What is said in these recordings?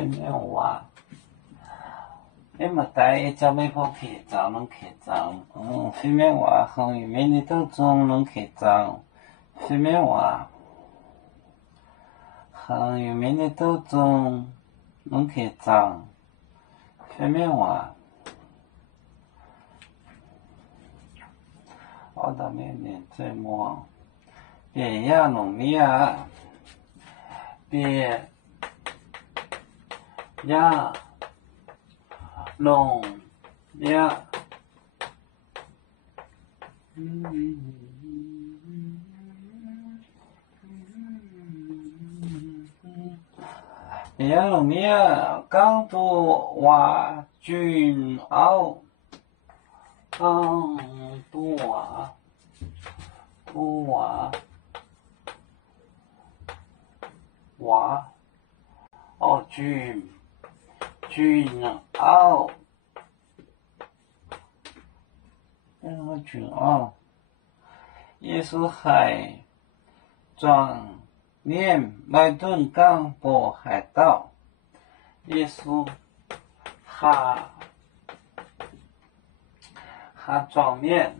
前面话，你莫带叫咩破客栈拢客栈，前面话横于面的都中拢客栈，前面话横于面的都中拢客栈，前面话。我到明年最末，别呀农历啊，别呀农历，别呀农历啊，刚多话俊傲。多俊傲，俊傲，耶稣海壮念麦顿刚波海盗，耶稣哈壮念，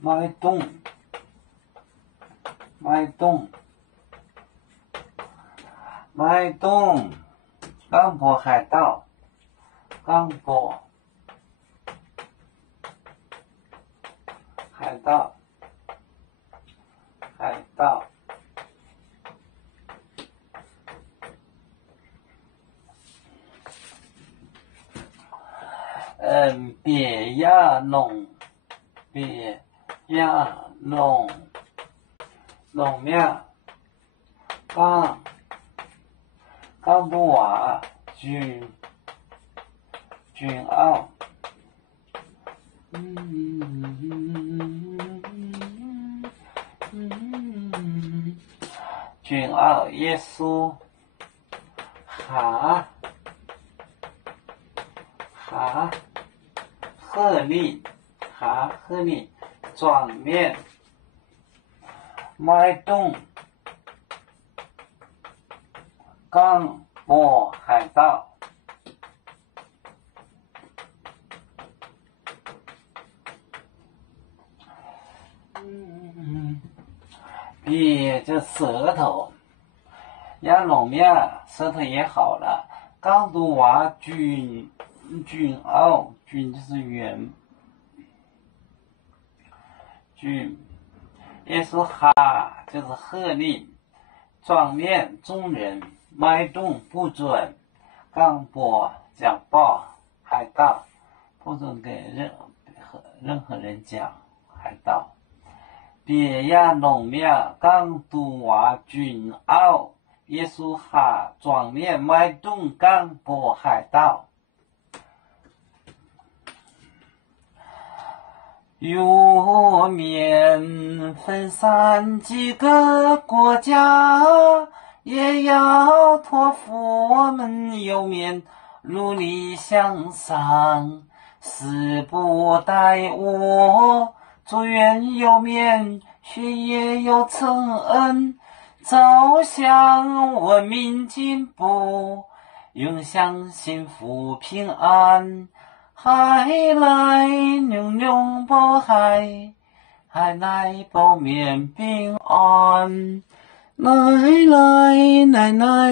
麦东，刚波海盗，刚波海盗。别呀农面刚不话俊傲，俊傲耶稣哈鹤立转面麦动刚波海盗，别这舌头呀农面舌头也好了，刚读话俊傲，俊就是圆，俊耶稣哈就是鹤立，壮面中人，脉动不准，刚波讲报海盗，不准给任何人讲海盗。别呀农面刚读话俊傲，耶稣哈壮面脉动刚波海盗。有面分散几个国家，也要托付我们有面努力向上，誓不怠惰，祝愿有面学业有成恩，走向文明进步，永享幸福平安。海来牛牛保海，海来保面平安。奶奶。